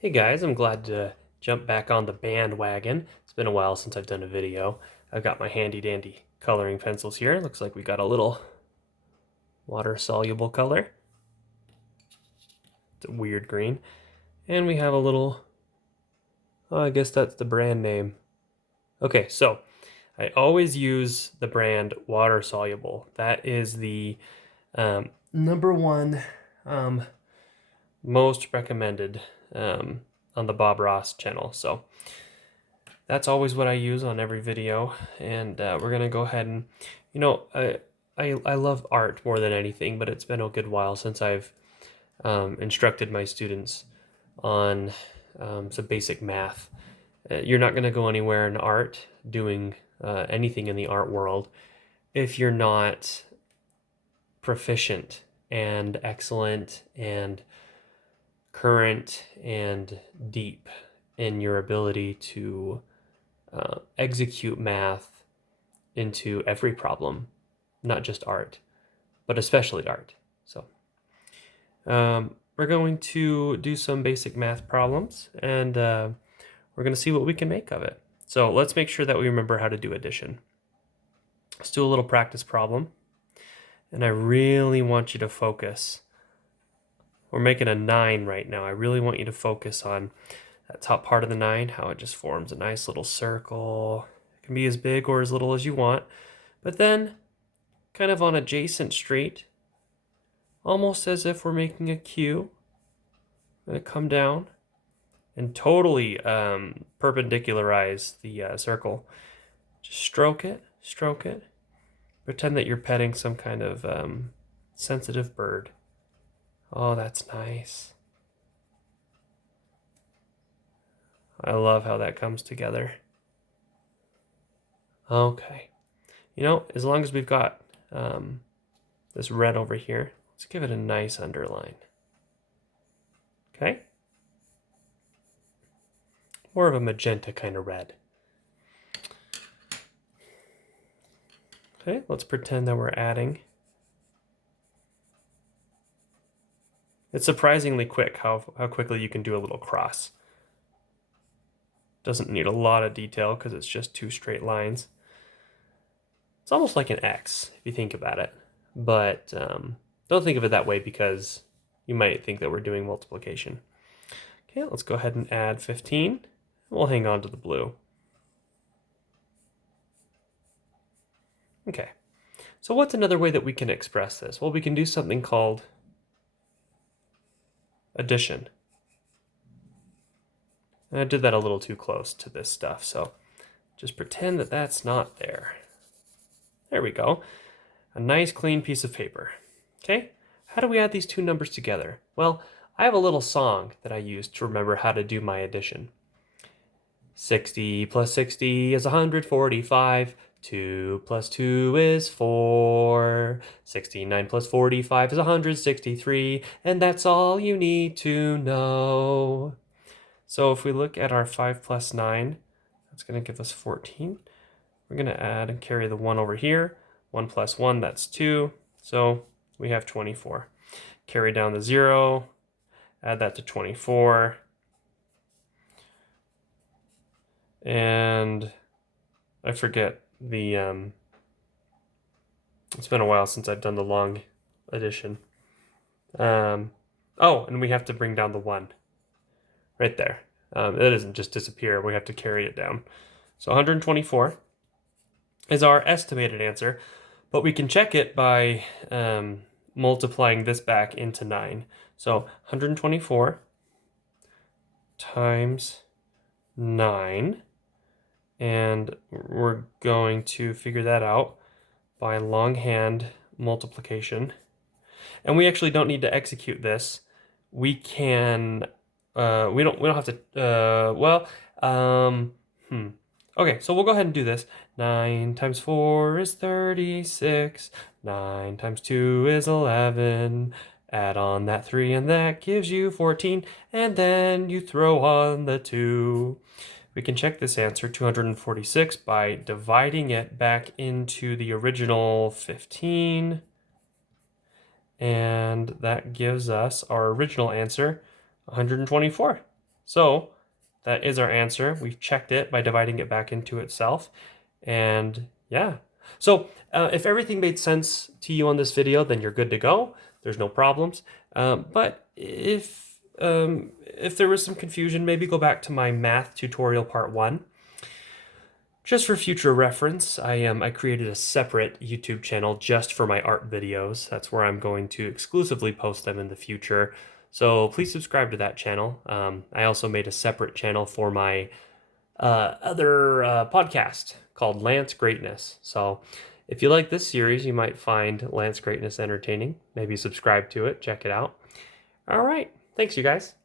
Hey guys, I'm glad to jump back on the bandwagon. It's been a while since I've done a video. I've got my handy dandy coloring pencils here. Looks like we got a little water soluble color. It's a weird green. And we have a little, I guess that's the brand name. Okay, so I always use the brand water soluble. That is the number one most recommended on the Bob Ross channel. So that's always what I use on every video, and we're gonna go ahead and, I love art more than anything, but it's been a good while since I've instructed my students on some basic math. You're not gonna go anywhere in art doing anything in the art world if you're not proficient and excellent and current and deep in your ability to execute math into every problem, not just art, but especially art. So we're going to do some basic math problems, and we're going to see what we can make of it. So let's make sure that we remember how to do addition. Let's do a little practice problem, and I really want you to focus. We're making a 9 right now. I really want you to focus on that top part of the 9, how it just forms a nice little circle. It can be as big or as little as you want, but then kind of on adjacent street, almost as if we're making a Q. I'm going to come down and totally perpendicularize the circle. Just stroke it, stroke it. Pretend that you're petting some kind of sensitive bird. Oh, that's nice. I love how that comes together. Okay. As long as we've got this red over here, let's give it a nice underline. Okay? More of a magenta kind of red. Okay, let's pretend that we're adding. It's surprisingly quick how quickly you can do a little cross. Doesn't need a lot of detail because it's just 2 straight lines. It's almost like an X if you think about it, but don't think of it that way because you might think that we're doing multiplication. Okay, let's go ahead and add 15. We'll hang on to the blue. Okay, so what's another way that we can express this? Well, we can do something called addition. And I did that a little too close to this stuff, so just pretend that that's not there. There we go. A nice clean piece of paper. Okay, how do we add these two numbers together? Well, I have a little song that I use to remember how to do my addition. 60 plus 60 is 145. 2 plus 2 is 4. 69 plus 45 is 163. And that's all you need to know. So if we look at our 5 plus 9, that's going to give us 14. We're going to add and carry the 1 over here. 1 plus 1, that's 2. So we have 24. Carry down the 0. Add that to 24. And I forget the, it's been a while since I've done the long addition. Oh, and we have to bring down the 1 right there. It doesn't just disappear. We have to carry it down. So 124 is our estimated answer, but we can check it by multiplying this back into 9. So 124 times 9, and we're going to figure that out by longhand multiplication. And we actually don't need to execute this. We can we don't have to okay, so we'll go ahead and do this. 9 times 4 is 36. 9 times 2 is 11. Add on that 3 and that gives you 14. And then you throw on the 2. We can check this answer, 246, by dividing it back into the original 15. And that gives us our original answer, 124. So that is our answer. We've checked it by dividing it back into itself. And yeah. So if everything made sense to you on this video, then you're good to go. There's no problems. But if there was some confusion, maybe go back to my math tutorial part 1. Just for future reference, I created a separate YouTube channel just for my art videos. That's where I'm going to exclusively post them in the future. So please subscribe to that channel. I also made a separate channel for my other podcast called Lance Greatness. So if you like this series, you might find Lance Greatness entertaining. Maybe subscribe to it, check it out. All right. Thanks, you guys.